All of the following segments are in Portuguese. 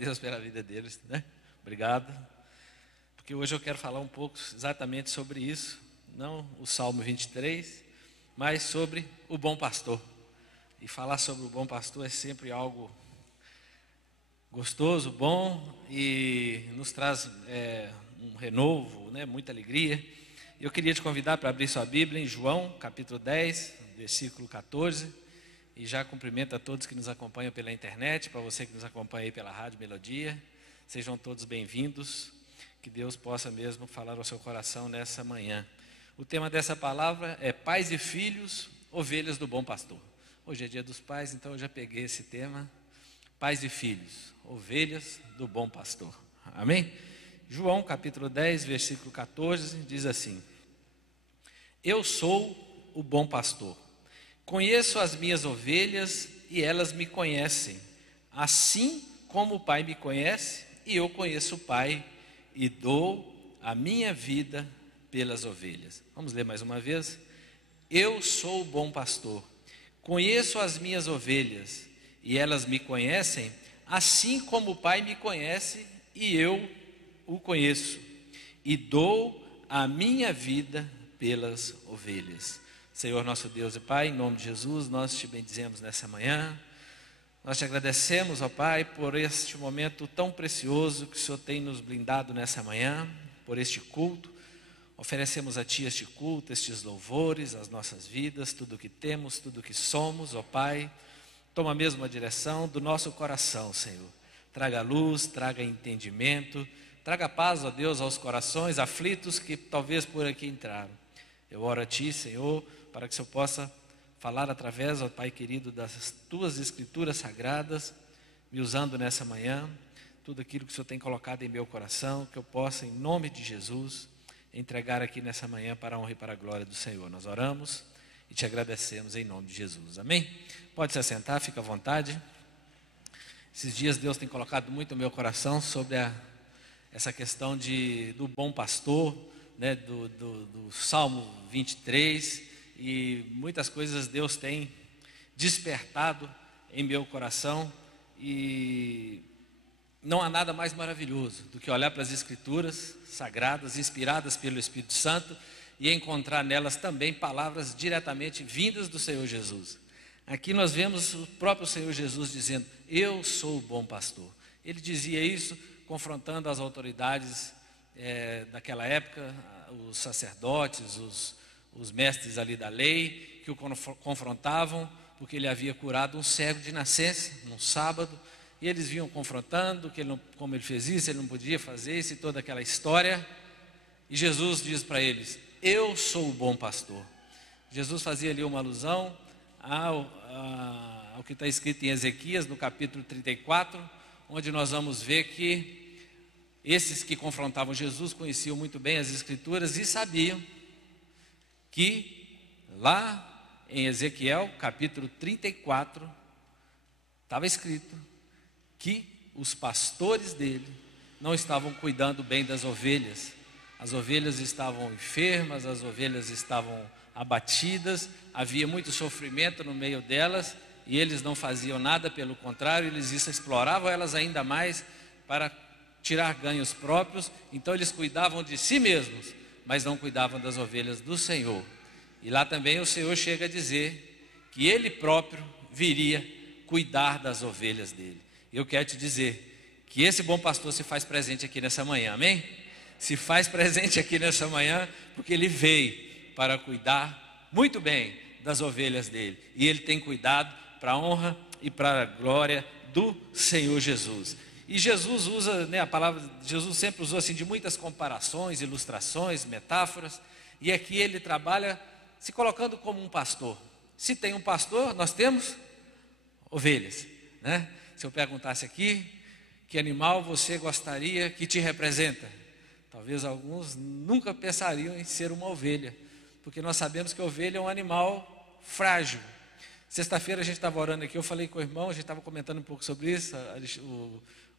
Deus pela vida deles, né? Obrigado. Porque hoje eu quero falar um pouco exatamente sobre isso, não o Salmo 23, mas sobre o bom pastor. E falar sobre o bom pastor é sempre algo gostoso, bom e nos traz um renovo, né? Muita alegria. Eu queria te convidar para abrir sua Bíblia em João, capítulo 10, versículo 14. E já cumprimento a todos que nos acompanham pela internet, para você que nos acompanha aí pela Rádio Melodia. Sejam todos bem-vindos. Que Deus possa mesmo falar ao seu coração nessa manhã. O tema dessa palavra é pais e filhos, ovelhas do bom pastor. Hoje é dia dos pais, então eu já peguei esse tema. Pais e filhos, ovelhas do bom pastor. Amém? João capítulo 10, versículo 14, diz assim: Eu sou o bom pastor. Conheço as minhas ovelhas e elas me conhecem, assim como o Pai me conhece e eu conheço o Pai e dou a minha vida pelas ovelhas. Vamos ler mais uma vez? Eu sou o bom pastor, conheço as minhas ovelhas e elas me conhecem, assim como o Pai me conhece e eu o conheço e dou a minha vida pelas ovelhas. Senhor nosso Deus e Pai, em nome de Jesus, nós te bendizemos nessa manhã. Nós te agradecemos, ó Pai, por este momento tão precioso que o Senhor tem nos blindado nessa manhã, por este culto. Oferecemos a Ti este culto, estes louvores, as nossas vidas, tudo o que temos, tudo o que somos, ó Pai. Toma mesmo a direção do nosso coração, Senhor. Traga luz, traga entendimento, traga paz, ó Deus, aos corações aflitos que talvez por aqui entraram. Eu oro a Ti, Senhor, para que o Senhor possa falar através, ó Pai querido, das Tuas Escrituras Sagradas, me usando nessa manhã, tudo aquilo que o Senhor tem colocado em meu coração, que eu possa, em nome de Jesus, entregar aqui nessa manhã para a honra e para a glória do Senhor. Nós oramos e te agradecemos em nome de Jesus. Amém? Pode se assentar, fica à vontade. Esses dias Deus tem colocado muito no meu coração sobre essa questão do bom pastor, né, do Salmo 23, e muitas coisas Deus tem despertado em meu coração, e não há nada mais maravilhoso do que olhar para as Escrituras Sagradas, inspiradas pelo Espírito Santo, e encontrar nelas também palavras diretamente vindas do Senhor Jesus. Aqui nós vemos o próprio Senhor Jesus dizendo: eu sou o bom pastor. Ele dizia isso confrontando as autoridades daquela época, os sacerdotes, os mestres ali da lei, que o confrontavam, porque ele havia curado um cego de nascença, num sábado, e eles vinham confrontando, que ele não, como ele fez isso, ele não podia fazer isso, e toda aquela história, e Jesus diz para eles: eu sou o bom pastor. Jesus fazia ali uma alusão ao que está escrito em Ezequias, no capítulo 34, onde nós vamos ver que esses que confrontavam Jesus conheciam muito bem as Escrituras e sabiam que lá em Ezequiel, capítulo 34, estava escrito que os pastores dele não estavam cuidando bem das ovelhas. As ovelhas estavam enfermas, as ovelhas estavam abatidas, havia muito sofrimento no meio delas, e eles não faziam nada, pelo contrário, eles exploravam elas ainda mais para tirar ganhos próprios. Então eles cuidavam de si mesmos, mas não cuidavam das ovelhas do Senhor. E lá também o Senhor chega a dizer que Ele próprio viria cuidar das ovelhas dele. Eu quero te dizer que esse bom pastor se faz presente aqui nessa manhã, amém? Se faz presente aqui nessa manhã, porque Ele veio para cuidar muito bem das ovelhas dele. E Ele tem cuidado para a honra e para a glória do Senhor Jesus. E Jesus usa, a palavra, Jesus sempre usou assim de muitas comparações, ilustrações, metáforas, e aqui ele trabalha se colocando como um pastor. Se tem um pastor, nós temos ovelhas, né? Se eu perguntasse aqui, que animal você gostaria que te representa? Talvez alguns nunca pensariam em ser uma ovelha, porque nós sabemos que a ovelha é um animal frágil. Sexta-feira a gente estava orando aqui, eu falei com o irmão, a gente estava comentando um pouco sobre isso,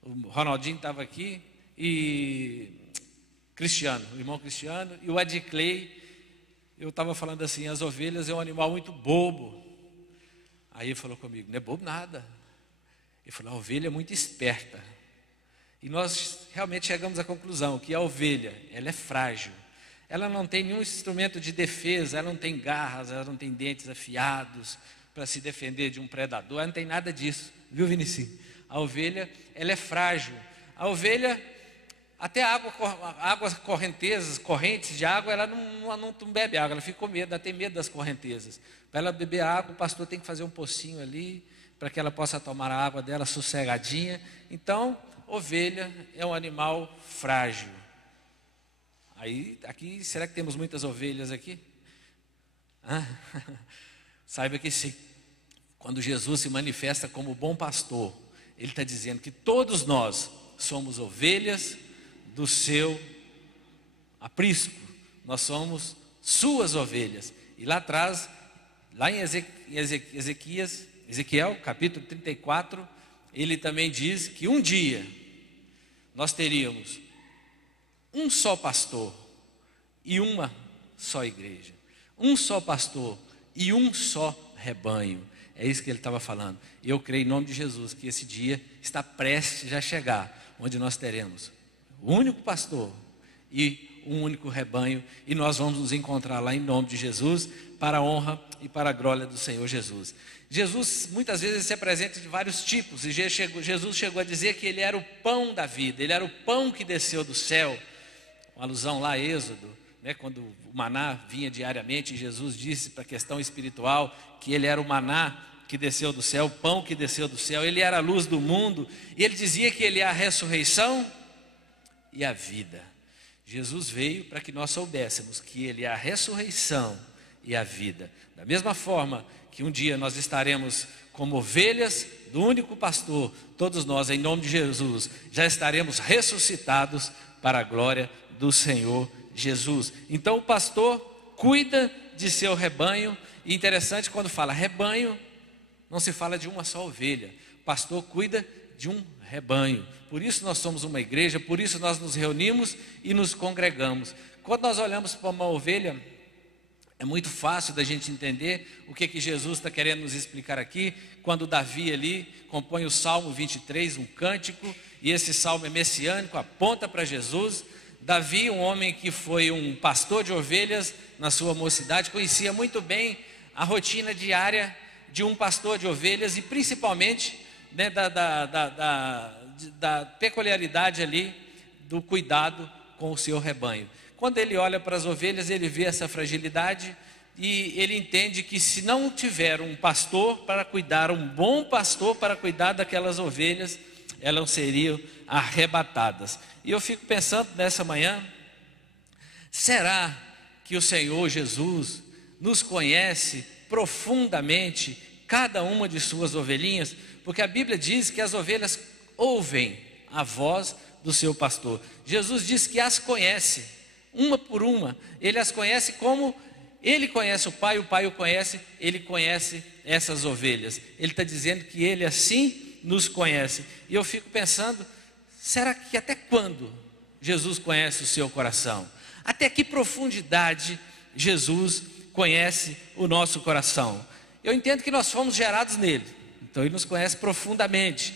o Ronaldinho estava aqui, e Cristiano, o irmão Cristiano, e o Adiclei. Eu estava falando assim: as ovelhas é um animal muito bobo. Aí ele falou comigo: não é bobo nada. Ele falou: a ovelha é muito esperta. E nós realmente chegamos à conclusão que a ovelha, ela é frágil. Ela não tem nenhum instrumento de defesa, ela não tem garras, ela não tem dentes afiados para se defender de um predador, ela não tem nada disso, viu, Vinicius? A ovelha, ela é frágil. A ovelha, até águas correntes de água, ela não bebe água, ela fica com medo, ela tem medo das correntezas. Para ela beber água, o pastor tem que fazer um pocinho ali, para que ela possa tomar a água dela sossegadinha. Então, ovelha é um animal frágil. Aí, aqui, será que temos muitas ovelhas aqui? Saiba que sim. Quando Jesus se manifesta como bom pastor, Ele está dizendo que todos nós somos ovelhas do seu aprisco. Nós somos suas ovelhas. E lá atrás, lá em Ezequiel, capítulo 34, ele também diz que um dia nós teríamos um só pastor e uma só igreja. Um só pastor e um só rebanho. É isso que ele estava falando. E eu creio em nome de Jesus que esse dia está prestes a chegar, onde nós teremos o único pastor e um único rebanho, e nós vamos nos encontrar lá em nome de Jesus, para a honra e para a glória do Senhor Jesus. Jesus muitas vezes se apresenta de vários tipos, e Jesus chegou a dizer que Ele era o pão da vida, Ele era o pão que desceu do céu. Uma alusão lá a Êxodo, né, quando o maná vinha diariamente, Jesus disse para a questão espiritual que Ele era o maná que desceu do céu, o pão que desceu do céu, Ele era a luz do mundo, e Ele dizia que Ele é a ressurreição e a vida. Jesus veio para que nós soubéssemos que Ele é a ressurreição e a vida. Da mesma forma que um dia nós estaremos como ovelhas do único pastor, todos nós, em nome de Jesus, já estaremos ressuscitados para a glória do Senhor Jesus. Então o pastor cuida de seu rebanho, e interessante quando fala rebanho, não se fala de uma só ovelha, o pastor cuida de um rebanho. Por isso nós somos uma igreja, por isso nós nos reunimos e nos congregamos. Quando nós olhamos para uma ovelha, é muito fácil da gente entender o que Jesus está querendo nos explicar aqui, quando Davi ali compõe o Salmo 23, um cântico, e esse salmo é messiânico, aponta para Jesus. Davi, um homem que foi um pastor de ovelhas na sua mocidade, conhecia muito bem a rotina diária de um pastor de ovelhas, e principalmente, né, da peculiaridade ali do cuidado com o seu rebanho. Quando ele olha para as ovelhas, ele vê essa fragilidade e ele entende que se não tiver um pastor para cuidar, um bom pastor para cuidar daquelas ovelhas, elas seriam arrebatadas. E eu fico pensando nessa manhã, será que o Senhor Jesus nos conhece profundamente, cada uma de suas ovelhinhas? Porque a Bíblia diz que as ovelhas ouvem a voz do seu pastor. Jesus diz que as conhece uma por uma, Ele as conhece como Ele conhece o Pai o conhece, Ele conhece essas ovelhas. Ele está dizendo que Ele assim nos conhece. E eu fico pensando, será que até quando Jesus conhece o seu coração? Até que profundidade Jesus conhece o nosso coração? Eu entendo que nós fomos gerados nele, então Ele nos conhece profundamente.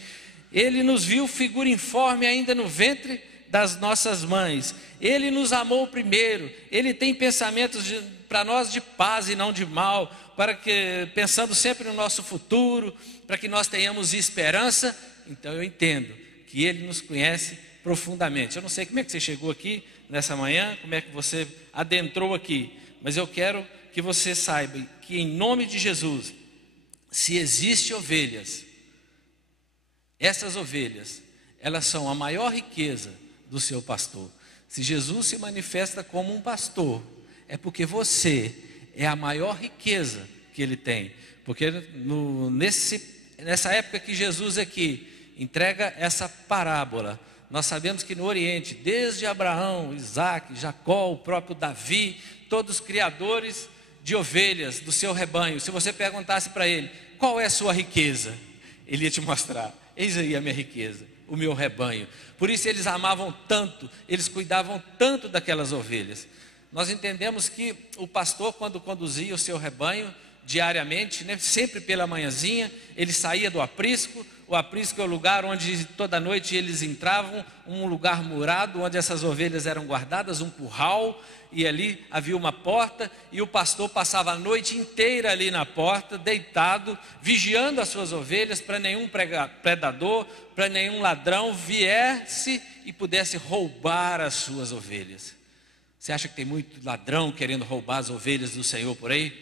Ele nos viu figura informe ainda no ventre das nossas mães. Ele nos amou primeiro. Ele tem pensamentos para nós de paz e não de mal, pensando sempre no nosso futuro, para que nós tenhamos esperança. Então eu entendo que Ele nos conhece profundamente. Eu não sei como é que você chegou aqui nessa manhã, como é que você adentrou aqui, mas eu quero que você saiba que em nome de Jesus, se existem ovelhas, essas ovelhas, elas são a maior riqueza do seu pastor. Se Jesus se manifesta como um pastor, é porque você é a maior riqueza que Ele tem. Porque nessa época que Jesus aqui entrega essa parábola, nós sabemos que no Oriente, desde Abraão, Isaac, Jacó, o próprio Davi, todos criadores de ovelhas do seu rebanho, se você perguntasse para ele, qual é a sua riqueza? Ele ia te mostrar, eis aí a minha riqueza, o meu rebanho. Por isso eles amavam tanto, eles cuidavam tanto daquelas ovelhas. Nós entendemos que o pastor, quando conduzia o seu rebanho, diariamente, né? Sempre pela manhãzinha, ele saía do aprisco. O aprisco é o lugar onde toda noite eles entravam, um lugar murado, onde essas ovelhas eram guardadas, um curral, e ali havia uma porta, e o pastor passava a noite inteira ali na porta, deitado, vigiando as suas ovelhas, para nenhum predador, para nenhum ladrão viesse e pudesse roubar as suas ovelhas. Você acha que tem muito ladrão querendo roubar as ovelhas do Senhor por aí?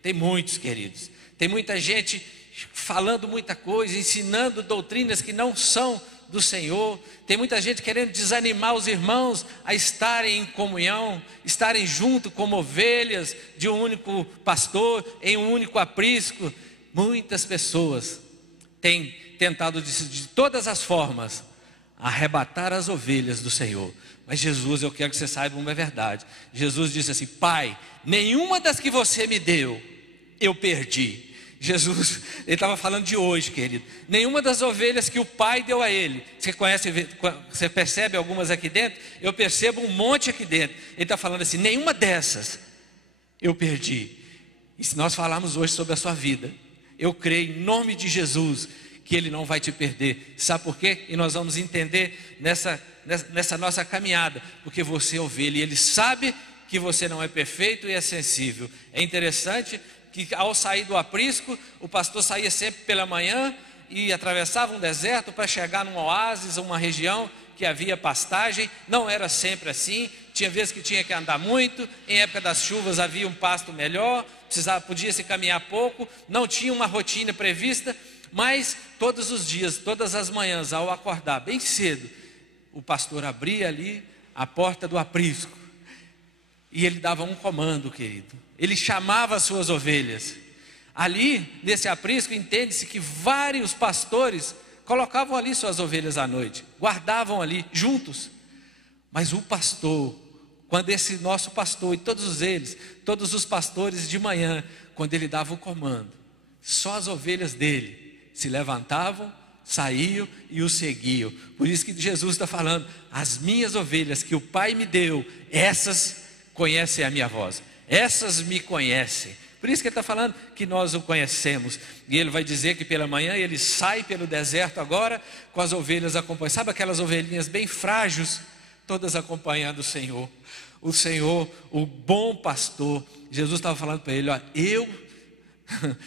Tem muitos, queridos. Tem muita gente falando muita coisa, ensinando doutrinas que não são do Senhor. Tem muita gente querendo desanimar os irmãos a estarem em comunhão, estarem junto como ovelhas de um único pastor, em um único aprisco. Muitas pessoas têm tentado de todas as formas arrebatar as ovelhas do Senhor. Mas Jesus, eu quero que você saiba uma verdade. Jesus disse assim: Pai, nenhuma das que você me deu eu perdi. Jesus, ele estava falando de hoje, querido. Nenhuma das ovelhas que o Pai deu a ele. Você percebe algumas aqui dentro? Eu percebo um monte aqui dentro. Ele está falando assim: nenhuma dessas eu perdi. E se nós falarmos hoje sobre a sua vida, eu creio em nome de Jesus que Ele não vai te perder. Sabe por quê? E nós vamos entender nessa nossa caminhada, porque você é ovelha e Ele sabe que você não é perfeito e é sensível. É interessante que ao sair do aprisco, o pastor saía sempre pela manhã e atravessava um deserto para chegar num oásis, uma região que havia pastagem. Não era sempre assim, tinha vezes que tinha que andar muito. Em época das chuvas havia um pasto melhor, podia se caminhar pouco, não tinha uma rotina prevista, mas todos os dias, todas as manhãs, ao acordar bem cedo, o pastor abria ali a porta do aprisco e ele dava um comando, querido. Ele chamava as suas ovelhas. Ali, nesse aprisco, entende-se que vários pastores colocavam ali suas ovelhas à noite, guardavam ali juntos. Mas o pastor, quando esse nosso pastor e todos os pastores de manhã, quando ele dava o comando, só as ovelhas dele se levantavam, saíam e o seguiam. Por isso que Jesus está falando: as minhas ovelhas que o Pai me deu, essas conhecem a minha voz, essas me conhecem. Por isso que ele está falando que nós o conhecemos. E ele vai dizer que pela manhã ele sai pelo deserto agora com as ovelhas acompanhando. Sabe aquelas ovelhinhas bem frágeis, todas acompanhando o Senhor. O Senhor, o bom pastor. Jesus estava falando para ele: ó,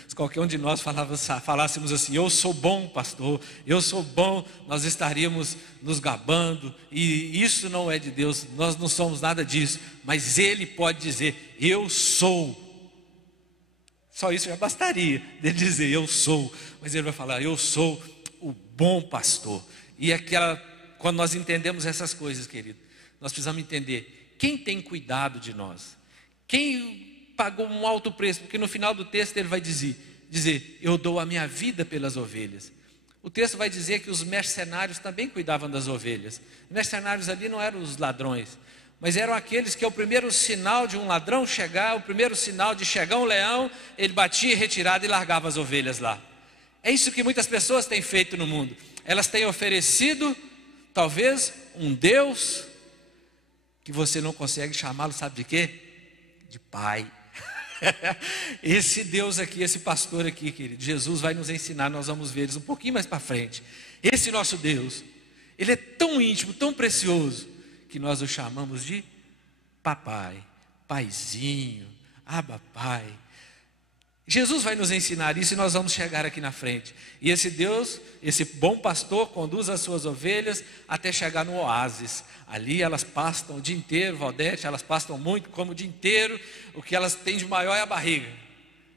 se qualquer um de nós falássemos assim: eu sou bom pastor, eu sou bom, nós estaríamos nos gabando, e isso não é de Deus, nós não somos nada disso. Mas Ele pode dizer: eu sou. Só isso já bastaria dele dizer: eu sou. Mas Ele vai falar: eu sou o bom pastor. E quando nós entendemos essas coisas, querido, nós precisamos entender quem tem cuidado de nós, quem pagou um alto preço, porque no final do texto ele vai dizer: eu dou a minha vida pelas ovelhas. O texto vai dizer que os mercenários também cuidavam das ovelhas. Os mercenários ali não eram os ladrões, mas eram aqueles que o primeiro sinal de um ladrão chegar, o primeiro sinal de chegar um leão, ele batia em retirada e largava as ovelhas lá. É isso que muitas pessoas têm feito no mundo. Elas têm oferecido talvez um Deus que você não consegue chamá-lo, sabe de quê? De Pai. Esse Deus aqui, esse pastor aqui, querido, Jesus vai nos ensinar, nós vamos ver eles um pouquinho mais para frente. Esse nosso Deus, Ele é tão íntimo, tão precioso, que nós o chamamos de papai, paizinho, Abba Pai. Jesus vai nos ensinar isso e nós vamos chegar aqui na frente. E esse Deus, esse bom pastor, conduz as suas ovelhas até chegar no oásis. Ali elas pastam o dia inteiro, Valdete, elas pastam muito, comem o dia inteiro. O que elas têm de maior é a barriga,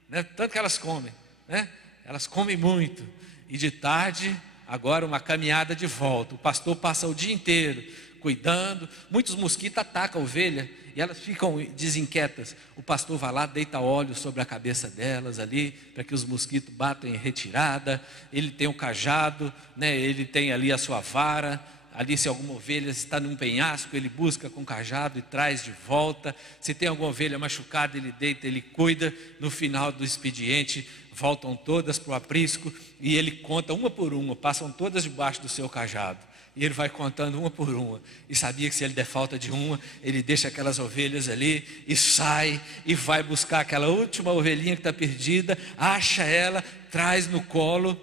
né? Tanto que elas comem, né? Elas comem muito. E de tarde, agora uma caminhada de volta. O pastor passa o dia inteiro cuidando. Muitos mosquitos atacam a ovelha e elas ficam desinquietas. O pastor vai lá, deita óleo sobre a cabeça delas ali, para que os mosquitos batam em retirada. Ele tem um cajado, né? Ele tem ali a sua vara. Ali, se alguma ovelha está num penhasco, ele busca com o cajado e traz de volta. Se tem alguma ovelha machucada, ele deita, ele cuida. No final do expediente, voltam todas para o aprisco e ele conta uma por uma, passam todas debaixo do seu cajado. E ele vai contando uma por uma. E sabia que se ele der falta de uma, ele deixa aquelas ovelhas ali e sai e vai buscar aquela última ovelhinha que está perdida, acha ela, traz no colo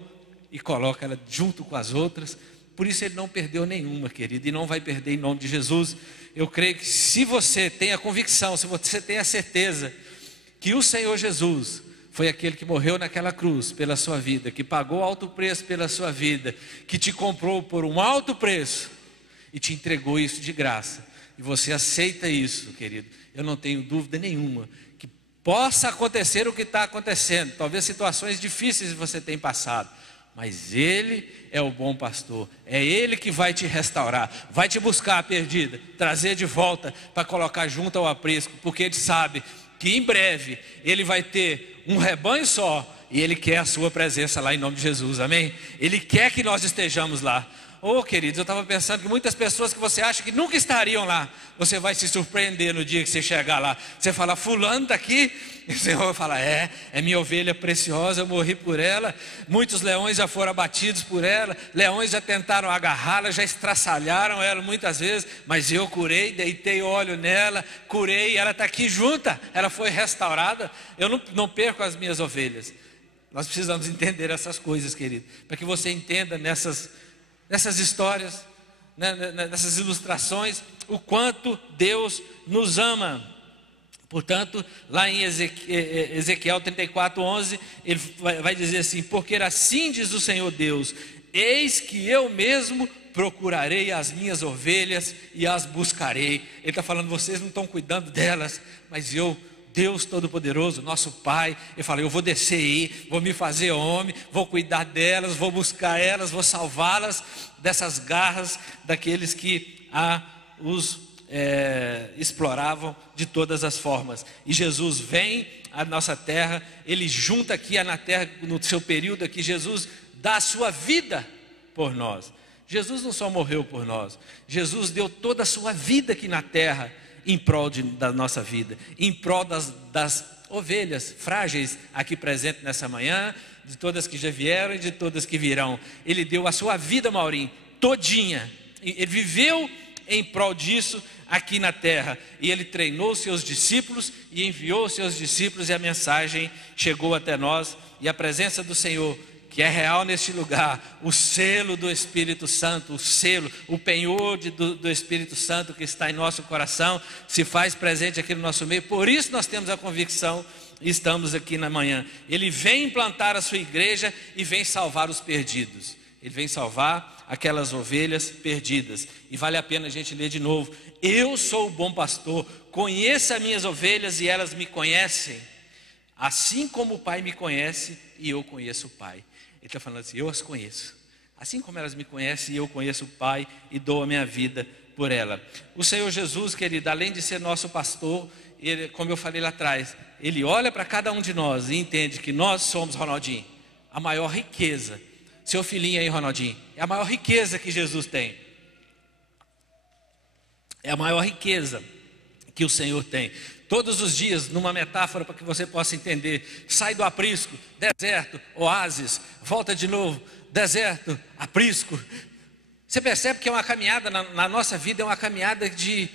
e coloca ela junto com as outras. Por isso ele não perdeu nenhuma, querido, e não vai perder em nome de Jesus. Eu creio que se você tem a convicção, se você tem a certeza que o Senhor Jesus foi aquele que morreu naquela cruz pela sua vida, que pagou alto preço pela sua vida, que te comprou por um alto preço e te entregou isso de graça, e você aceita isso, querido, eu não tenho dúvida nenhuma que possa acontecer o que está acontecendo, talvez situações difíceis você tenha passado, mas Ele é o bom pastor, é Ele que vai te restaurar, vai te buscar a perdida, trazer de volta para colocar junto ao aprisco, porque Ele sabe que em breve Ele vai ter um rebanho só, e Ele quer a sua presença lá em nome de Jesus, amém? Ele quer que nós estejamos lá. Oh, queridos, eu estava pensando que muitas pessoas que você acha que nunca estariam lá, você vai se surpreender no dia que você chegar lá. Você fala, fulano está aqui, e o Senhor vai falar, é minha ovelha preciosa, eu morri por ela. Muitos leões já foram abatidos por ela, leões já tentaram agarrá-la, já estraçalharam ela muitas vezes, mas eu curei, deitei óleo nela, curei, ela está aqui junta, ela foi restaurada. Eu não perco as minhas ovelhas. Nós precisamos entender essas coisas, querido, para que você entenda nessas histórias, nessas ilustrações, o quanto Deus nos ama. Portanto, lá em Ezequiel 34:11, ele vai dizer assim, porque assim diz o Senhor Deus, eis que eu mesmo procurarei as minhas ovelhas e as buscarei. Ele está falando, vocês não estão cuidando delas, mas eu, Deus Todo-Poderoso, nosso Pai, eu falei, eu vou descer aí, vou me fazer homem, vou cuidar delas, vou buscar elas, vou salvá-las dessas garras daqueles que os exploravam de todas as formas. E Jesus vem à nossa terra, Ele junta aqui na terra, no seu período aqui, Jesus dá a sua vida por nós. Jesus não só morreu por nós, Jesus deu toda a sua vida aqui na terra, em prol da nossa vida, em prol das ovelhas frágeis aqui presentes nessa manhã, de todas que já vieram e de todas que virão. Ele deu a sua vida, Maurinho, todinha. Ele viveu em prol disso aqui na terra. E Ele treinou seus discípulos e enviou seus discípulos, e a mensagem chegou até nós. E a presença do Senhor, que é real neste lugar, o selo do Espírito Santo, o selo, o penhor do Espírito Santo que está em nosso coração, se faz presente aqui no nosso meio. Por isso nós temos a convicção e estamos aqui na manhã. Ele vem implantar a sua igreja e vem salvar os perdidos. Ele vem salvar aquelas ovelhas perdidas. E vale a pena a gente ler de novo. Eu sou o bom pastor, conheço as minhas ovelhas e elas me conhecem, assim como o Pai me conhece e eu conheço o Pai. Ele está falando assim, eu as conheço, assim como elas me conhecem, eu conheço o Pai e dou a minha vida por ela. O Senhor Jesus, querido, além de ser nosso pastor, Ele, como eu falei lá atrás, Ele olha para cada um de nós e entende que nós somos, Ronaldinho, a maior riqueza. Seu filhinho aí, Ronaldinho, é a maior riqueza que Jesus tem. É a maior riqueza que o Senhor tem. Todos os dias, numa metáfora para que você possa entender, sai do aprisco, deserto, oásis, volta de novo, deserto, aprisco. Você percebe que é uma caminhada na nossa vida, é uma caminhada de,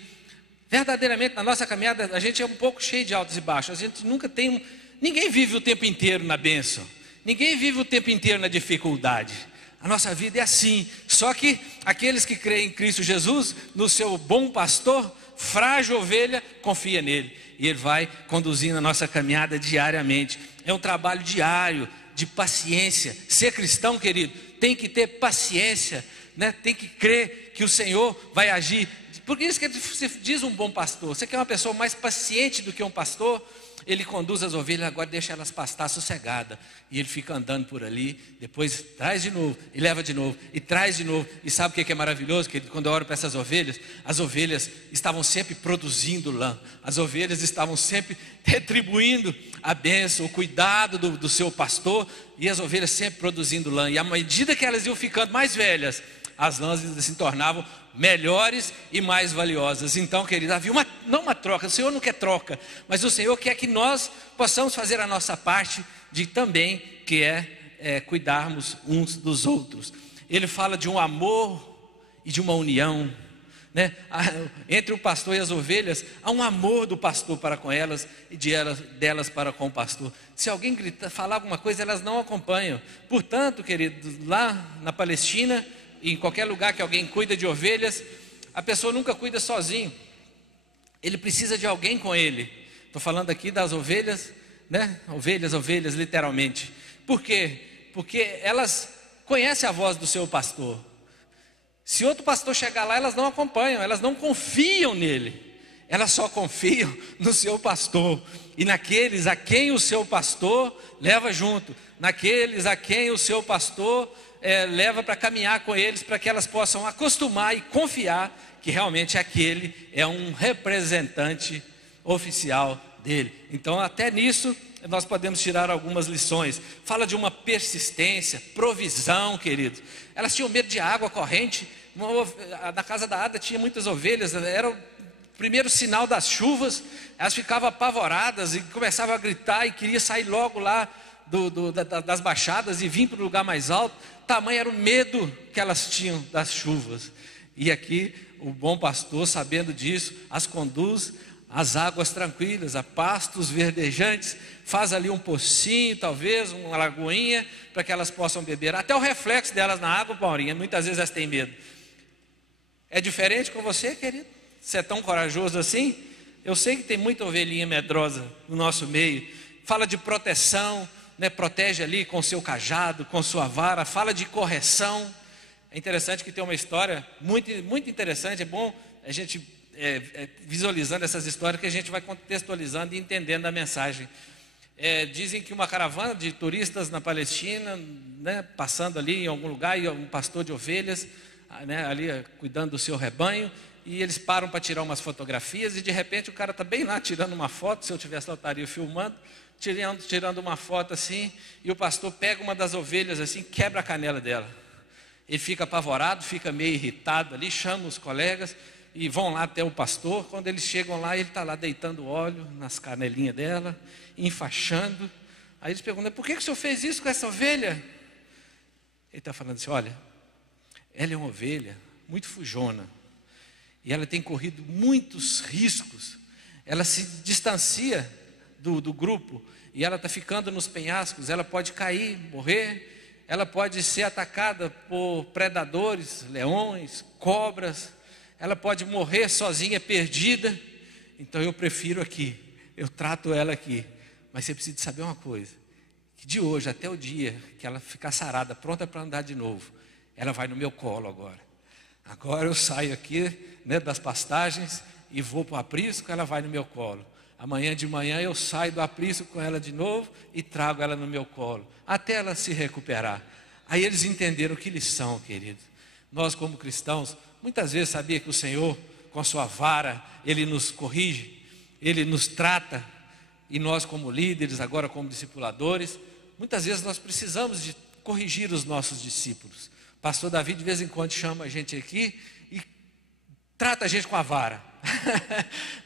verdadeiramente na nossa caminhada, a gente é um pouco cheio de altos e baixos. A gente nunca tem, ninguém vive o tempo inteiro na bênção, ninguém vive o tempo inteiro na dificuldade. A nossa vida é assim, só que aqueles que creem em Cristo Jesus, no seu bom pastor, frágil ovelha, confia nele. E Ele vai conduzindo a nossa caminhada diariamente. É um trabalho diário, de paciência. Ser cristão, querido, tem que ter paciência, né? Tem que crer que o Senhor vai agir. Por isso que você diz um bom pastor. Você quer uma pessoa mais paciente do que um pastor? Ele conduz as ovelhas, agora deixa elas pastar sossegada. E ele fica andando por ali, depois traz de novo, e leva de novo, e traz de novo. E sabe o que é maravilhoso? Que quando eu olho para essas ovelhas, as ovelhas estavam sempre produzindo lã. As ovelhas estavam sempre retribuindo a bênção, o cuidado do seu pastor. E as ovelhas sempre produzindo lã. E à medida que elas iam ficando mais velhas, as lãs se tornavam melhores e mais valiosas. Então, querido, havia não uma troca. O Senhor não quer troca, mas o Senhor quer que nós possamos fazer a nossa parte de também, que é cuidarmos uns dos outros. Ele fala de um amor e de uma união, né? Entre o pastor e as ovelhas, há um amor do pastor para com elas e delas para com o pastor. Se alguém gritar, falar alguma coisa, elas não acompanham. Portanto, queridos, lá na Palestina, e em qualquer lugar que alguém cuida de ovelhas, a pessoa nunca cuida sozinho. Ele precisa de alguém com ele. Estou falando aqui das ovelhas, né? Ovelhas, literalmente. Por quê? Porque elas conhecem a voz do seu pastor. Se outro pastor chegar lá, elas não acompanham, elas não confiam nele. Elas só confiam no seu pastor. E naqueles a quem o seu pastor leva junto. Naqueles a quem o seu pastor leva para caminhar com eles, para que elas possam acostumar e confiar que realmente aquele é um representante oficial dele. Então, até nisso, nós podemos tirar algumas lições. Fala de uma persistência, provisão, queridos. Elas tinham medo de água corrente. Na casa da Ada tinha muitas ovelhas, era o primeiro sinal das chuvas. Elas ficavam apavoradas e começavam a gritar e queria sair logo lá das baixadas e vir para o lugar mais alto. Tamanho era o medo que elas tinham das chuvas. E aqui o bom pastor, sabendo disso, as conduz às águas tranquilas, a pastos verdejantes, faz ali um pocinho, talvez, uma lagoinha, para que elas possam beber. Até o reflexo delas na água, Paulinha, muitas vezes elas têm medo. É diferente com você, querido? Você é tão corajoso assim? Eu sei que tem muita ovelhinha medrosa no nosso meio. Fala de proteção, né? Protege ali com seu cajado, com sua vara. Fala de correção. É interessante que tem uma história muito, muito interessante. É bom a gente visualizando essas histórias que a gente vai contextualizando e entendendo a mensagem. Dizem que uma caravana de turistas na Palestina, né, passando ali em algum lugar, e um pastor de ovelhas, né, ali cuidando do seu rebanho, e eles param para tirar umas fotografias, e de repente o cara está bem lá tirando uma foto. Se eu tivesse lá, eu estaria filmando, tirando uma foto assim, e o pastor pega uma das ovelhas assim, quebra a canela dela. Ele fica apavorado, fica meio irritado ali, chama os colegas e vão lá até o pastor. Quando eles chegam lá, ele está lá deitando óleo nas canelinhas dela, enfaixando. Aí eles perguntam: por que o senhor fez isso com essa ovelha? Ele está falando assim: olha, ela é uma ovelha muito fujona, e ela tem corrido muitos riscos. Ela se distancia do grupo, e ela está ficando nos penhascos. Ela pode cair, morrer. Ela pode ser atacada por predadores, leões, cobras. Ela pode morrer sozinha, perdida. Então eu prefiro aqui, eu trato ela aqui. Mas você precisa saber uma coisa: que de hoje até o dia que ela ficar sarada, pronta para andar de novo, ela vai no meu colo agora. Agora eu saio aqui, né, das pastagens e vou para o aprisco, ela vai no meu colo. Amanhã de manhã eu saio do aprisco com ela de novo e trago ela no meu colo, até ela se recuperar. Aí eles entenderam que lição, querido. Nós como cristãos, muitas vezes sabia que o Senhor, com a sua vara, Ele nos corrige, Ele nos trata. E nós como líderes, agora como discipuladores, muitas vezes nós precisamos de corrigir os nossos discípulos. Pastor Davi de vez em quando chama a gente aqui e trata a gente com a vara.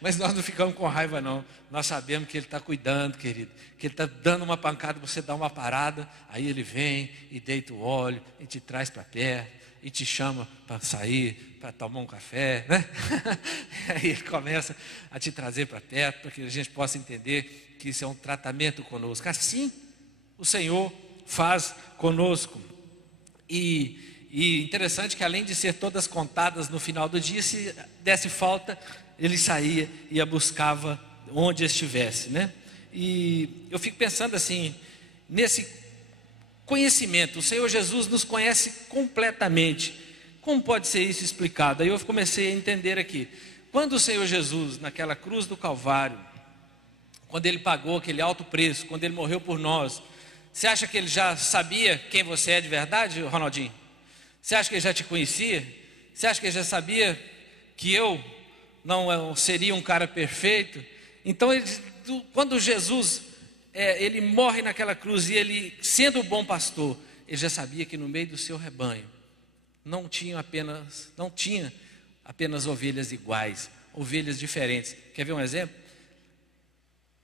Mas nós não ficamos com raiva não. Nós sabemos que Ele está cuidando, querido, que Ele está dando uma pancada, você dá uma parada, aí Ele vem e deita o óleo e te traz para perto e te chama para sair, para tomar um café, né? Aí Ele começa a te trazer para perto, para que a gente possa entender que isso é um tratamento conosco. Assim o Senhor faz conosco. E interessante que, além de ser todas contadas no final do dia, se desse falta, ele saía e a buscava onde estivesse, né? E eu fico pensando assim, nesse conhecimento. O Senhor Jesus nos conhece completamente. Como pode ser isso explicado? Aí eu comecei a entender aqui. Quando o Senhor Jesus, naquela cruz do Calvário, quando Ele pagou aquele alto preço, quando Ele morreu por nós, você acha que Ele já sabia quem você é de verdade, Ronaldinho? Você acha que Ele já te conhecia? Você acha que Ele já sabia que eu não seria um cara perfeito? Então, quando Jesus, Ele morre naquela cruz, e Ele, sendo o bom pastor, Ele já sabia que no meio do seu rebanho não tinha apenas ovelhas iguais, ovelhas diferentes. Quer ver um exemplo?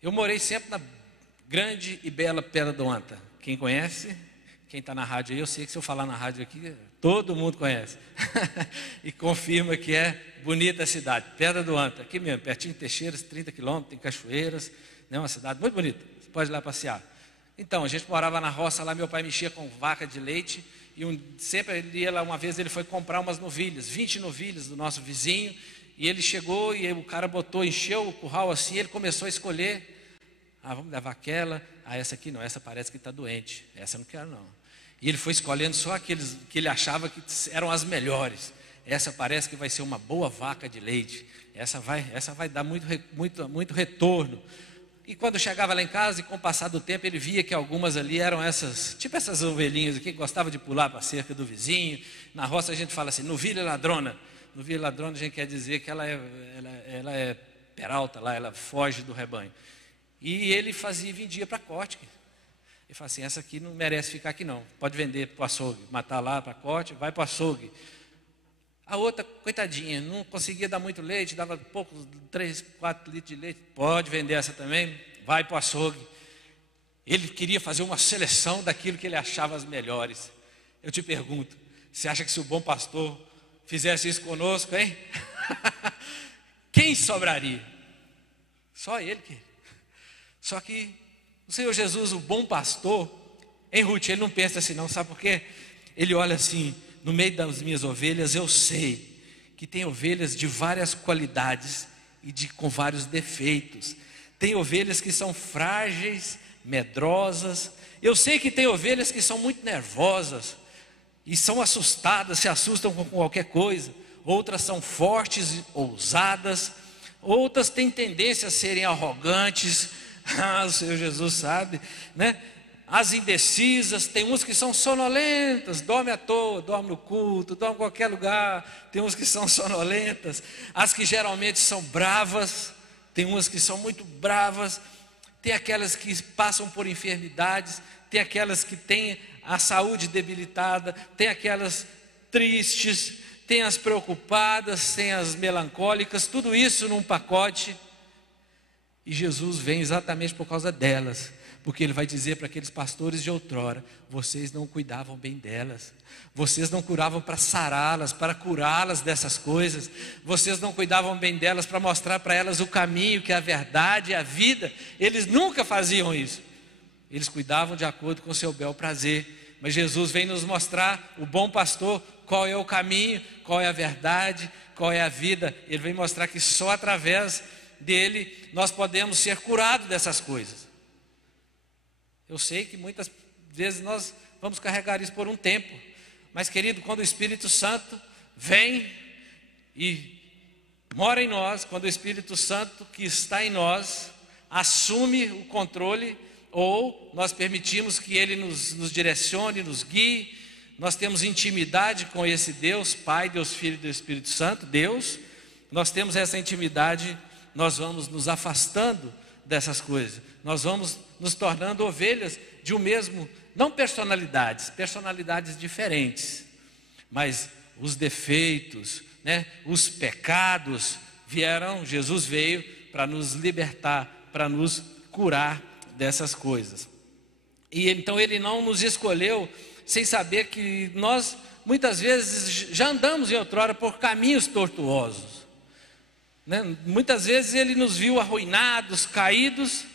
Eu morei sempre na grande e bela Pedra do Anta. Quem conhece? Quem está na rádio aí, eu sei que se eu falar na rádio aqui, todo mundo conhece. E confirma que é bonita a cidade. Pedra do Anta, aqui mesmo, pertinho de Teixeiras, 30 quilômetros, tem cachoeiras, né? Uma cidade muito bonita, você pode ir lá passear. Então, a gente morava na roça lá, meu pai mexia com vaca de leite, e sempre ele ia lá, uma vez ele foi comprar umas novilhas, 20 novilhas do nosso vizinho, e ele chegou e o cara encheu o curral assim, ele começou a escolher. Vamos levar aquela. Essa aqui não, essa parece que está doente. Essa eu não quero não. E ele foi escolhendo só aqueles que ele achava que eram as melhores. Essa parece que vai ser uma boa vaca de leite. Essa vai dar muito retorno. E quando chegava lá em casa, e com o passar do tempo, ele via que algumas ali eram tipo essas ovelhinhas aqui, que gostavam de pular para a cerca do vizinho. Na roça a gente fala assim, novilha ladrona. Novilha ladrona a gente quer dizer que ela é peralta lá, ela foge do rebanho. E ele vendia para corte. Ele falava assim, essa aqui não merece ficar aqui não. Pode vender para o açougue, matar lá para corte, vai para o açougue. A outra, coitadinha, não conseguia dar muito leite, dava poucos, 3, 4 litros de leite. Pode vender essa também, vai para o açougue. Ele queria fazer uma seleção daquilo que ele achava as melhores. Eu te pergunto, você acha que se o bom pastor fizesse isso conosco, hein? Quem sobraria? Só ele, querido. Só que o Senhor Jesus, o bom pastor, em Ruth, ele não pensa assim não, sabe por quê? Ele olha assim, no meio das minhas ovelhas, eu sei que tem ovelhas de várias qualidades e com vários defeitos. Tem ovelhas que são frágeis, medrosas. Eu sei que tem ovelhas que são muito nervosas e são assustadas, se assustam com qualquer coisa. Outras são fortes, ousadas. Outras têm tendência a serem arrogantes. O Senhor Jesus sabe, né? As indecisas, tem uns que são sonolentas, dorme à toa, dorme no culto, dorme em qualquer lugar. Tem uns que são sonolentas. As que geralmente são bravas, tem umas que são muito bravas. Tem aquelas que passam por enfermidades, tem aquelas que têm a saúde debilitada, tem aquelas tristes, tem as preocupadas, tem as melancólicas, tudo isso num pacote. E Jesus vem exatamente por causa delas, porque Ele vai dizer para aqueles pastores de outrora, vocês não cuidavam bem delas, vocês não curavam para sará-las, para curá-las dessas coisas, vocês não cuidavam bem delas para mostrar para elas o caminho, que é a verdade e a vida. Eles nunca faziam isso, eles cuidavam de acordo com o seu bel prazer. Mas Jesus vem nos mostrar, o bom pastor, qual é o caminho, qual é a verdade, qual é a vida. Ele vem mostrar que só através dele nós podemos ser curados dessas coisas. Eu sei que muitas vezes nós vamos carregar isso por um tempo, mas querido, quando o Espírito Santo vem e mora em nós, quando o Espírito Santo que está em nós assume o controle, ou nós permitimos que Ele nos direcione, nos guie, nós temos intimidade com esse Deus, Pai, Deus Filho e Deus Espírito Santo, Deus, nós temos essa intimidade, nós vamos nos afastando dessas coisas, nós vamos nos tornando ovelhas de um mesmo, não personalidades diferentes, mas os defeitos, né, os pecados vieram, Jesus veio para nos libertar, para nos curar dessas coisas. E então Ele não nos escolheu sem saber que nós muitas vezes já andamos em outrora por caminhos tortuosos, né? Muitas vezes Ele nos viu arruinados, caídos,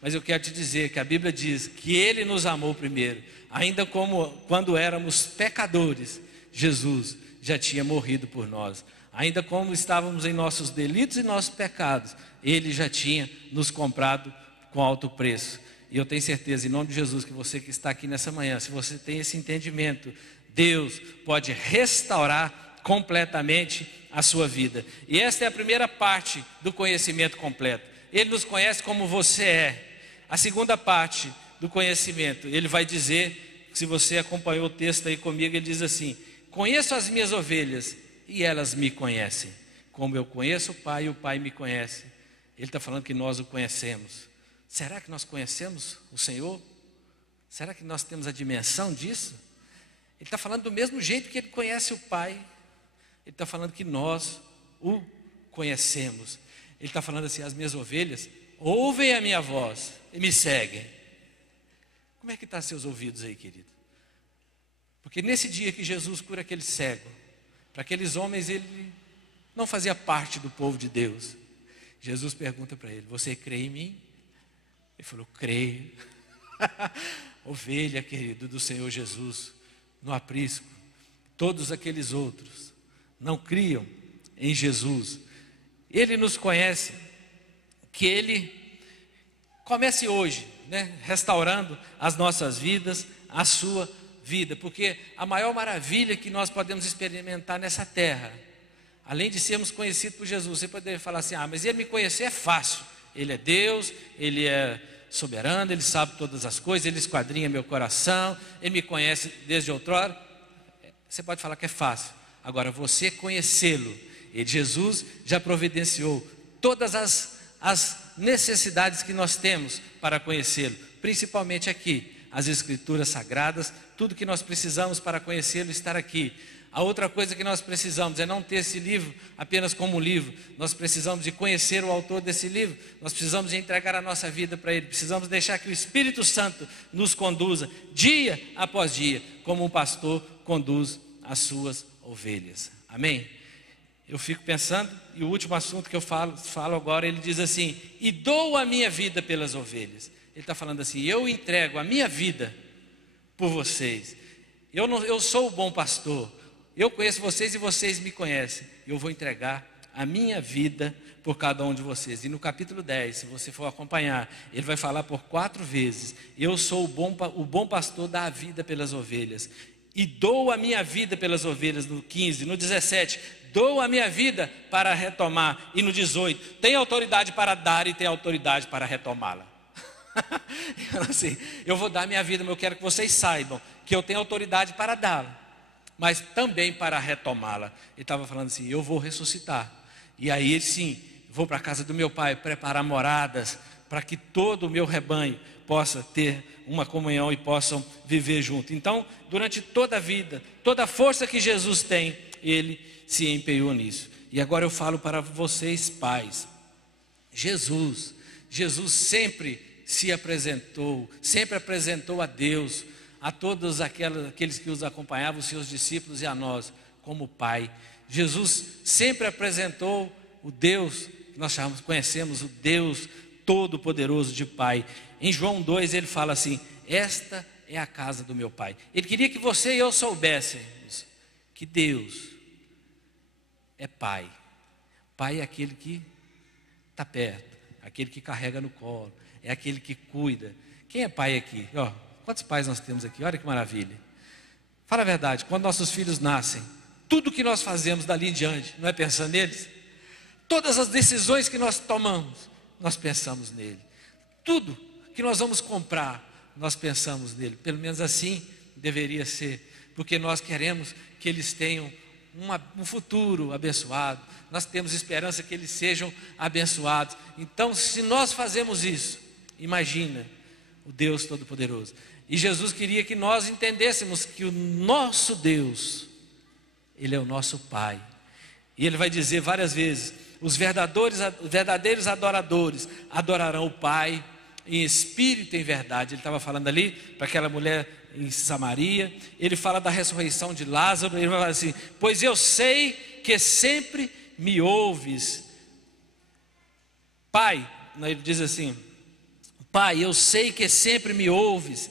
mas eu quero te dizer que a Bíblia diz que Ele nos amou primeiro, ainda como quando éramos pecadores, Jesus já tinha morrido por nós, ainda como estávamos em nossos delitos e nossos pecados, Ele já tinha nos comprado com alto preço. E eu tenho certeza, em nome de Jesus, que você que está aqui nessa manhã, se você tem esse entendimento, Deus pode restaurar completamente a sua vida. E esta é a primeira parte do conhecimento completo. Ele nos conhece como você é. A segunda parte do conhecimento, Ele vai dizer, se você acompanhou o texto aí comigo, Ele diz assim: conheço as minhas ovelhas e elas me conhecem, como eu conheço o Pai e o Pai me conhece. Ele está falando que nós o conhecemos. Será que nós conhecemos o Senhor? Será que nós temos a dimensão disso? Ele está falando do mesmo jeito que Ele conhece o Pai. Ele está falando que nós o conhecemos. Ele está falando assim: as minhas ovelhas ouvem a minha voz e me seguem. Como é que estão seus ouvidos aí, querido? Porque nesse dia que Jesus cura aquele cego, para aqueles homens ele não fazia parte do povo de Deus. Jesus pergunta para ele: você crê em mim? Ele falou: creio. Ovelha, querido, do Senhor Jesus, no aprisco. Todos aqueles outros não criam em Jesus. Ele nos conhece, que Ele comece hoje, né, restaurando as nossas vidas, a sua vida. Porque a maior maravilha que nós podemos experimentar nessa terra, além de sermos conhecidos por Jesus, você poderia falar assim: mas ele me conhecer é fácil. Ele é Deus, Ele é soberano, Ele sabe todas as coisas, Ele esquadrinha meu coração, Ele me conhece desde outrora. Você pode falar que é fácil. Agora, você conhecê-lo, Jesus já providenciou todas as necessidades que nós temos para conhecê-lo, principalmente aqui, as Escrituras Sagradas, tudo que nós precisamos para conhecê-lo estar aqui. A outra coisa que nós precisamos é não ter esse livro apenas como um livro. Nós precisamos de conhecer o autor desse livro. Nós precisamos de entregar a nossa vida para ele. Precisamos deixar que o Espírito Santo nos conduza dia após dia, como um pastor conduz as suas ovelhas. Amém? Eu fico pensando, e o último assunto que eu falo agora, ele diz assim: e dou a minha vida pelas ovelhas. Ele está falando assim: eu entrego a minha vida por vocês. Eu sou o bom pastor. Eu conheço vocês e vocês me conhecem. Eu vou entregar a minha vida por cada um de vocês. E no capítulo 10, se você for acompanhar, ele vai falar por 4 vezes: eu sou o bom pastor, dá a vida pelas ovelhas. E dou a minha vida pelas ovelhas, no 15. No 17, dou a minha vida para retomar. E no 18, tem autoridade para dar e tem autoridade para retomá-la. Assim, eu vou dar a minha vida, mas eu quero que vocês saibam que eu tenho autoridade para dá-la, mas também para retomá-la. Ele estava falando assim: eu vou ressuscitar. E aí sim, vou para a casa do meu pai preparar moradas para que todo o meu rebanho possa ter uma comunhão e possam viver junto. Então, durante toda a vida, toda a força que Jesus tem, ele se empenhou nisso. E agora eu falo para vocês, pais. Jesus sempre se apresentou, sempre apresentou a Deus, a todos aqueles que os acompanhavam, os seus discípulos e a nós, como Pai. Jesus sempre apresentou o Deus que nós conhecemos, o Deus Todo-Poderoso de Pai. Em João 2 ele fala assim: esta é a casa do meu Pai. Ele queria que você e eu soubéssemos que Deus é Pai. Pai é aquele que está perto, aquele que carrega no colo, é aquele que cuida. Quem é pai aqui? Quantos pais nós temos aqui? Olha que maravilha. Fala a verdade, quando nossos filhos nascem, tudo que nós fazemos dali em diante, não é pensando neles? Todas as decisões que nós tomamos, nós pensamos nele. Tudo que nós vamos comprar, nós pensamos nele. Pelo menos assim deveria ser, porque nós queremos que eles tenham um futuro abençoado. Nós temos esperança que eles sejam abençoados. Então, se nós fazemos isso, imagina o Deus Todo-Poderoso. E Jesus queria que nós entendêssemos que o nosso Deus, Ele é o nosso Pai. E Ele vai dizer várias vezes: os verdadeiros adoradores adorarão o Pai em espírito e em verdade. Ele estava falando ali para aquela mulher em Samaria. Ele fala da ressurreição de Lázaro. Ele vai falar assim: pois eu sei que sempre me ouves, Pai. Ele diz assim: Pai, eu sei que sempre me ouves.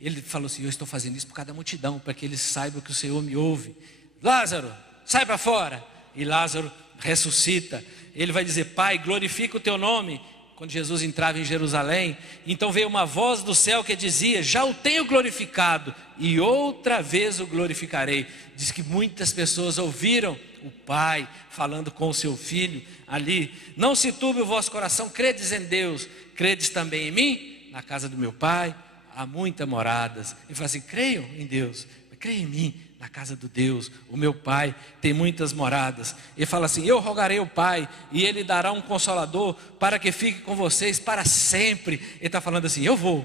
Ele falou assim: eu estou fazendo isso por causa da multidão, para que eles saibam que o Senhor me ouve. Lázaro, sai para fora. E Lázaro ressuscita. Ele vai dizer: Pai, glorifica o teu nome. Quando Jesus entrava em Jerusalém, então veio uma voz do céu que dizia: já o tenho glorificado e outra vez o glorificarei. Diz que muitas pessoas ouviram o Pai falando com o seu Filho ali: não se turbe o vosso coração, credes em Deus, credes também em mim? Na casa do meu Pai há muitas moradas. Ele fala assim: creiam em Deus, creiam em mim. Na casa do Deus, o meu Pai, tem muitas moradas. Ele fala assim: eu rogarei ao Pai e Ele dará um Consolador para que fique com vocês para sempre. Ele está falando assim: eu vou,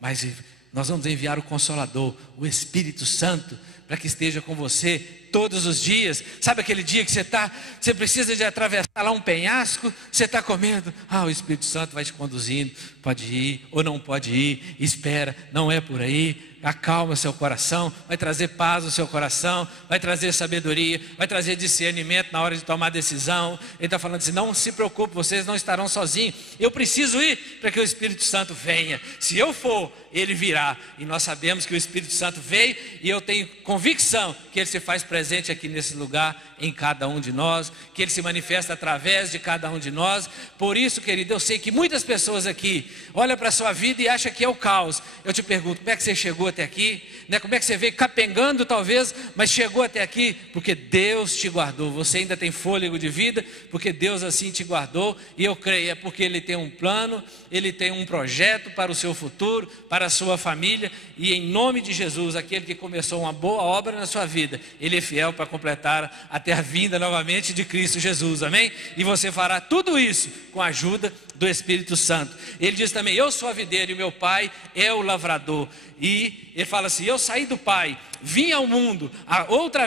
mas nós vamos enviar o Consolador, o Espírito Santo, para que esteja com você todos os dias. Sabe aquele dia que você precisa de atravessar lá um penhasco, você está comendo, o Espírito Santo vai te conduzindo, pode ir ou não pode ir, espera, não é por aí, acalma seu coração, vai trazer paz no seu coração, vai trazer sabedoria, vai trazer discernimento na hora de tomar decisão. Ele está falando assim: não se preocupe, vocês não estarão sozinhos. Eu preciso ir para que o Espírito Santo venha. Se eu for, ele virá. E nós sabemos que o Espírito Santo veio, e eu tenho convicção que ele se faz presente aqui nesse lugar, em cada um de nós, que ele se manifesta através de cada um de nós. Por isso, querido, eu sei que muitas pessoas aqui olham para a sua vida e acham que é o caos. Eu te pergunto, como é que você chegou até aqui? Como é que você veio capengando talvez, mas chegou até aqui? Porque Deus te guardou. Você ainda tem fôlego de vida, porque Deus assim te guardou. E eu creio, é porque Ele tem um plano, Ele tem um projeto para o seu futuro, para a sua família. E em nome de Jesus, aquele que começou uma boa obra na sua vida, Ele é fiel para completar até a vinda novamente de Cristo Jesus, amém? E você fará tudo isso com a ajuda do Espírito Santo. Ele diz também: eu sou a videira e meu pai é o lavrador. E ele fala assim: eu saí do Pai, vim ao mundo, outra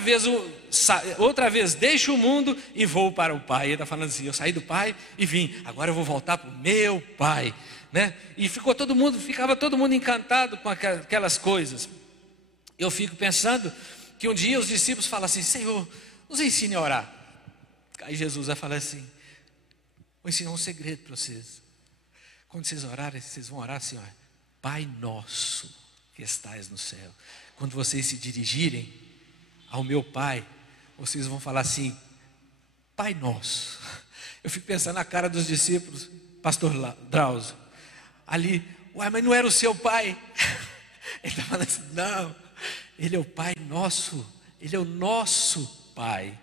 vez deixo o mundo e vou para o Pai. Ele está falando assim: eu saí do Pai e vim, agora eu vou voltar para o meu Pai, né? E ficava todo mundo encantado com aquelas coisas. Eu fico pensando que um dia os discípulos falam assim: Senhor, nos ensine a orar. Aí Jesus vai falar assim: vou ensinar um segredo para vocês. Quando vocês orarem, vocês vão orar assim: ó, Pai nosso que estais no céu. Quando vocês se dirigirem ao meu Pai, vocês vão falar assim: Pai nosso. Eu fico pensando na cara dos discípulos, pastor Drauzio, ali: uai, mas não era o seu pai? Ele está falando assim: não, ele é o Pai nosso, ele é o nosso Pai.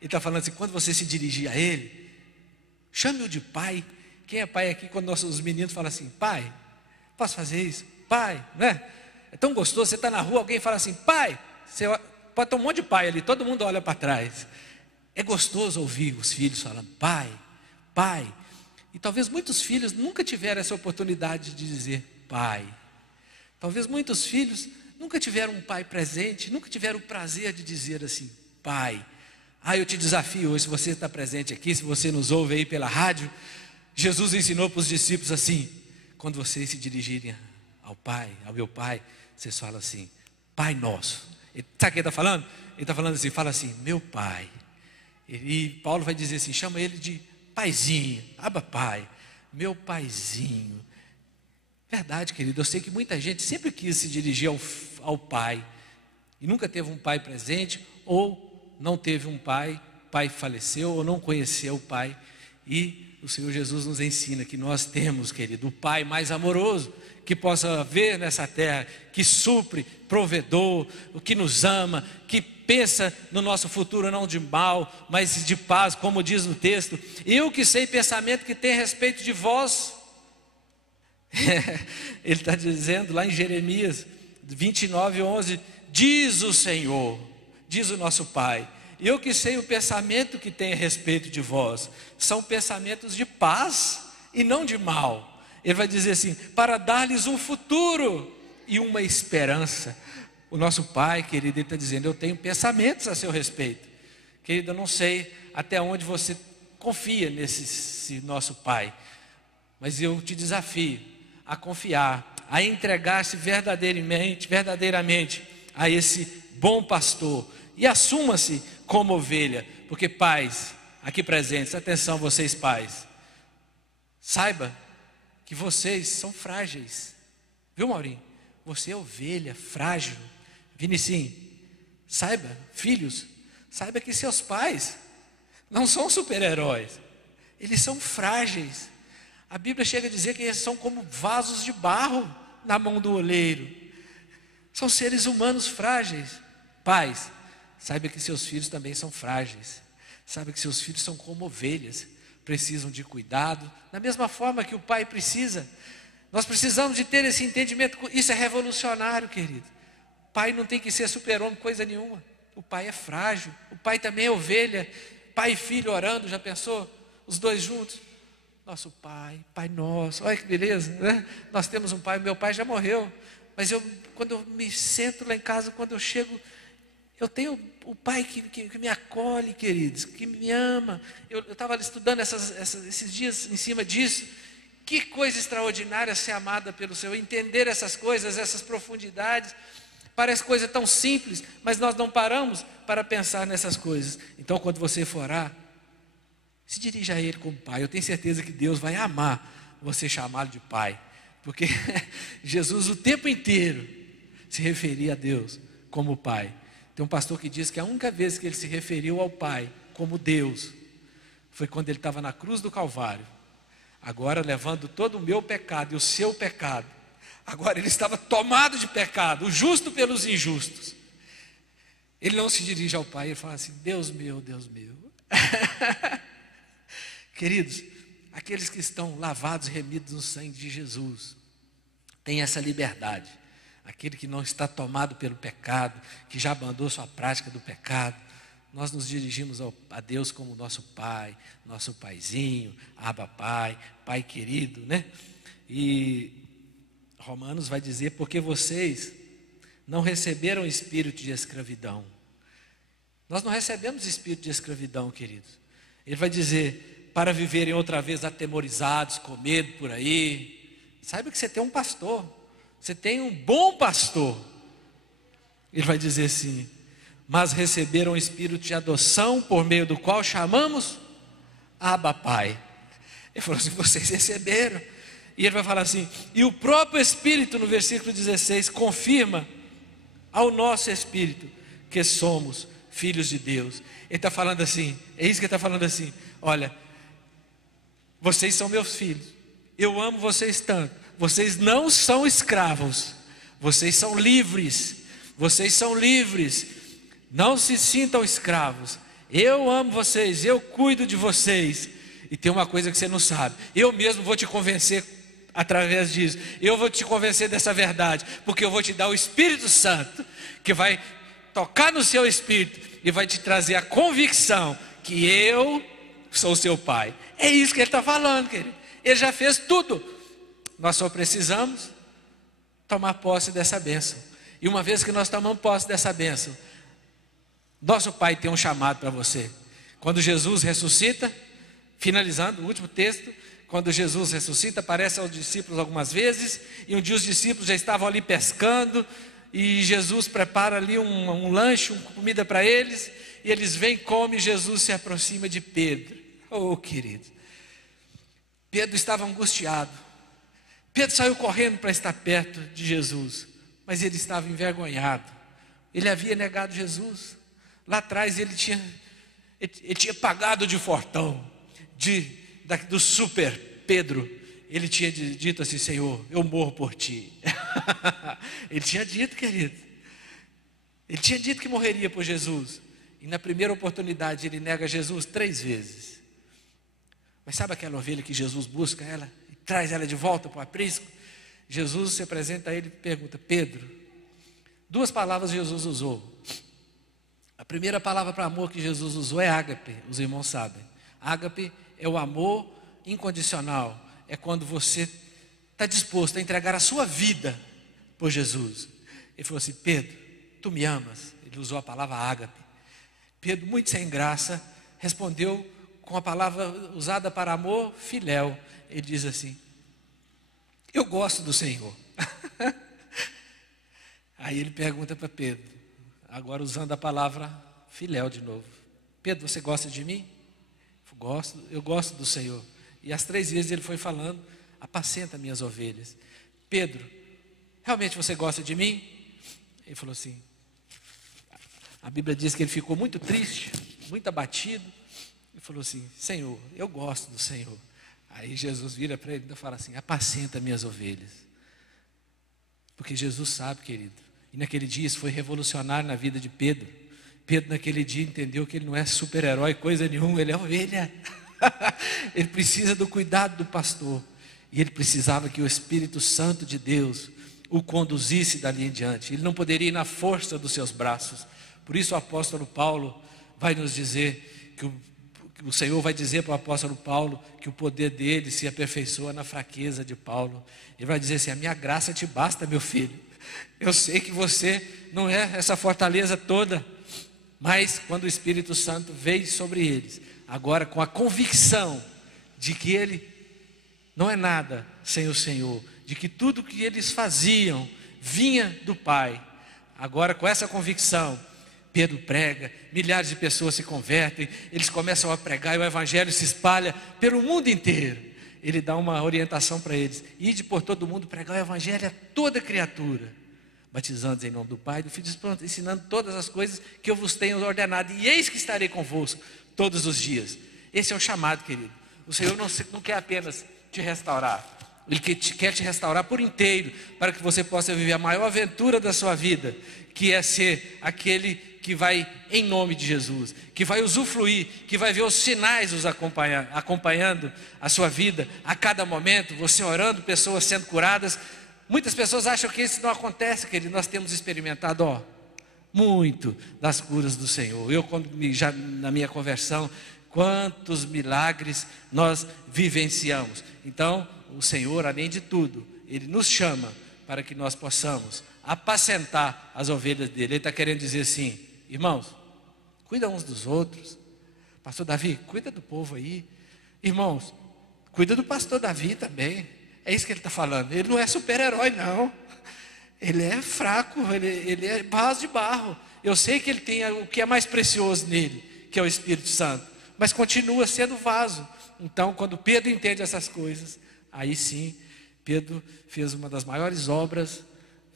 Ele está falando assim: quando você se dirigir a Ele, chame-o de Pai. Quem é pai aqui, quando os meninos falam assim: Pai, posso fazer isso? Pai, né? É tão gostoso, você está na rua, alguém fala assim: Pai, você pode ter um monte de pai ali, todo mundo olha para trás. É gostoso ouvir os filhos falando: Pai, Pai. E talvez muitos filhos nunca tiveram essa oportunidade de dizer Pai. Talvez muitos filhos nunca tiveram um pai presente, nunca tiveram o prazer de dizer assim: Pai. Eu te desafio hoje, se você está presente aqui, se você nos ouve aí pela rádio, Jesus ensinou para os discípulos assim: quando vocês se dirigirem ao Pai, ao meu Pai, vocês falam assim: Pai nosso. Sabe o que ele está falando? Ele está falando assim: fala assim, meu Pai. E Paulo vai dizer assim: chama ele de Paizinho, Abba Pai, meu Paizinho. Verdade, querido, eu sei que muita gente sempre quis se dirigir ao Pai e nunca teve um pai presente, ou não teve um pai, o pai faleceu, ou não conheceu o Pai. E o Senhor Jesus nos ensina que nós temos, querido, o Pai mais amoroso que possa haver nessa terra, que supre, provedor, o que nos ama, que pensa no nosso futuro não de mal, mas de paz, como diz no texto. Eu que sei pensamento que tem a respeito de vós. Ele está dizendo lá em Jeremias 29:11, diz o Senhor, diz o nosso Pai: eu que sei o pensamento que tem a respeito de vós, são pensamentos de paz e não de mal. Ele vai dizer assim: para dar-lhes um futuro e uma esperança. O nosso Pai, querido, ele está dizendo: eu tenho pensamentos a seu respeito. Querido, eu não sei até onde você confia nesse nosso Pai, mas eu te desafio a confiar, a entregar-se verdadeiramente a esse bom pastor, e assuma-se como ovelha. Porque pais, aqui presentes, atenção vocês pais, saiba que vocês são frágeis, viu, Maurinho? Você é ovelha, frágil. Vinicinho, saiba, filhos, saiba que seus pais não são super-heróis, eles são frágeis. A Bíblia chega a dizer que eles são como vasos de barro na mão do oleiro. São seres humanos frágeis. Pais, saiba que seus filhos também são frágeis. Saiba que seus filhos são como ovelhas, precisam de cuidado, da mesma forma que o pai precisa. Nós precisamos de ter esse entendimento. Isso é revolucionário, querido. Pai não tem que ser super-homem, coisa nenhuma. O pai é frágil, o pai também é ovelha. Pai e filho orando, já pensou? Os dois juntos. Nosso Pai, Pai nosso, olha que beleza, né? Nós temos um pai, meu pai já morreu, mas quando eu me sento lá em casa, quando eu chego, eu tenho o Pai que me acolhe, queridos, que me ama. Eu estava estudando esses dias em cima disso, Que coisa extraordinária ser amada pelo Senhor, entender essas coisas, essas profundidades. Parece coisa tão simples, mas nós não paramos para pensar nessas coisas. Então, quando você for orar, se dirija a Ele como Pai. Eu tenho certeza que Deus vai amar você chamá-lo de Pai, porque Jesus o tempo inteiro se referia a Deus como Pai. Tem um pastor que diz que a única vez que ele se referiu ao Pai como Deus foi quando ele estava na cruz do Calvário, agora levando todo o meu pecado e o seu pecado. Agora ele estava tomado de pecado, o justo pelos injustos. Ele não se dirige ao Pai, ele fala assim: Deus meu, Deus meu. Queridos, aqueles que estão lavados e remidos no sangue de Jesus têm essa liberdade. Aquele que não está tomado pelo pecado, que já abandonou sua prática do pecado, nós nos dirigimos a Deus como nosso Pai, nosso Paizinho, Abba Pai, Pai querido, né? E Romanos vai dizer: porque vocês não receberam espírito de escravidão. Nós não recebemos espírito de escravidão, queridos. Ele vai dizer: para viverem outra vez atemorizados, com medo por aí. Saiba que você tem um pastor, você tem um bom pastor. Ele vai dizer assim: mas receberam o espírito de adoção, por meio do qual chamamos Abba Pai. Ele falou assim: vocês receberam. E ele vai falar assim: e o próprio Espírito, no versículo 16, confirma ao nosso espírito que somos filhos de Deus. Ele está falando assim, é isso que ele está falando assim: olha, vocês são meus filhos, eu amo vocês tanto, vocês não são escravos, vocês são livres, não se sintam escravos, eu amo vocês, eu cuido de vocês. E tem uma coisa que você não sabe, eu mesmo vou te convencer através disso, eu vou te convencer dessa verdade, porque eu vou te dar o Espírito Santo, que vai tocar no seu espírito e vai te trazer a convicção que eu sou seu Pai. É isso que ele está falando, querido. Ele já fez tudo, nós só precisamos tomar posse dessa bênção. E uma vez que nós tomamos posse dessa bênção, nosso Pai tem um chamado para você. Quando Jesus ressuscita, finalizando o último texto, quando Jesus ressuscita, aparece aos discípulos algumas vezes, e um dia os discípulos já estavam ali pescando, e Jesus prepara ali um lanche, uma comida para eles, e eles vêm, comem, e Jesus se aproxima de Pedro. Oh, querido, Pedro estava angustiado. Pedro saiu correndo para estar perto de Jesus, mas ele estava envergonhado. Ele havia negado Jesus. Lá atrás ele tinha pagado de fortão, do super Pedro. Ele tinha dito assim: Senhor, eu morro por ti. Ele tinha dito, querido. Ele tinha dito que morreria por Jesus. E na primeira oportunidade ele nega Jesus 3 vezes. Mas sabe aquela ovelha que Jesus busca ela e traz ela de volta para o aprisco? Jesus se apresenta a ele e pergunta: Pedro, 2 palavras Jesus usou. A primeira palavra para amor que Jesus usou é ágape, os irmãos sabem. Ágape é o amor incondicional, é quando você está disposto a entregar a sua vida por Jesus. Ele falou assim: Pedro, tu me amas? Ele usou a palavra ágape. Pedro, muito sem graça, respondeu com a palavra usada para amor, filéu. Ele diz assim: eu gosto do Senhor. Aí ele pergunta para Pedro, agora usando a palavra filéu de novo: Pedro, você gosta de mim? Eu gosto do Senhor. E as 3 vezes ele foi falando: apacenta minhas ovelhas. Pedro, realmente você gosta de mim? Ele falou assim, a Bíblia diz que ele ficou muito triste, muito abatido. Ele falou assim: Senhor, eu gosto do Senhor. Aí Jesus vira para ele e fala assim: apacenta minhas ovelhas. Porque Jesus sabe, querido. E naquele dia isso foi revolucionário na vida de Pedro. Pedro naquele dia entendeu que ele não é super-herói, coisa nenhuma, ele é ovelha. Ele precisa do cuidado do pastor. E ele precisava que o Espírito Santo de Deus o conduzisse dali em diante. Ele não poderia ir na força dos seus braços. Por isso o apóstolo Paulo vai nos dizer que o Senhor vai dizer para o apóstolo Paulo que o poder dele se aperfeiçoa na fraqueza de Paulo. Ele vai dizer assim: a minha graça te basta, meu filho. Eu sei que você não é essa fortaleza toda, mas quando o Espírito Santo veio sobre eles, agora com a convicção de que ele não é nada sem o Senhor, de que tudo que eles faziam vinha do Pai. Agora, com essa convicção, Pedro prega, milhares de pessoas se convertem, eles começam a pregar e o Evangelho se espalha pelo mundo inteiro. Ele dá uma orientação para eles: ide por todo mundo, pregar o Evangelho a toda criatura, batizando-os em nome do Pai, do Filho e do Espírito, ensinando todas as coisas que eu vos tenho ordenado, e eis que estarei convosco todos os dias. Esse é o chamado, querido. O Senhor não quer apenas te restaurar, Ele quer te restaurar por inteiro, para que você possa viver a maior aventura da sua vida, que é ser aquele que vai em nome de Jesus, que vai usufruir, que vai ver os sinais os acompanhando a sua vida a cada momento, você orando, pessoas sendo curadas. Muitas pessoas acham que isso não acontece, querido. Nós temos experimentado muito das curas do Senhor. Eu, já na minha conversão, quantos milagres nós vivenciamos. Então, o Senhor, além de tudo, Ele nos chama para que nós possamos apacentar as ovelhas dele. Ele está querendo dizer assim: irmãos, cuida uns dos outros. Pastor Davi, cuida do povo aí. Irmãos, cuida do pastor Davi também. É isso que ele está falando. Ele não é super-herói, não. Ele é fraco, ele é vaso de barro. Eu sei que ele tem o que é mais precioso nele, que é o Espírito Santo, mas continua sendo vaso. Então, quando Pedro entende essas coisas, aí sim, Pedro fez uma das maiores obras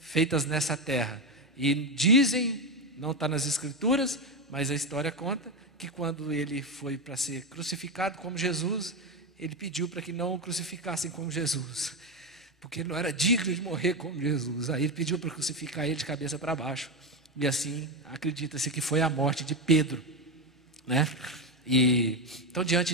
feitas nessa terra. E dizem, não está nas Escrituras, mas a história conta, que quando ele foi para ser crucificado como Jesus, ele pediu para que não o crucificassem como Jesus, porque ele não era digno de morrer como Jesus. Aí ele pediu para crucificar ele de cabeça para baixo. E assim, acredita-se que foi a morte de Pedro, né? E então, diante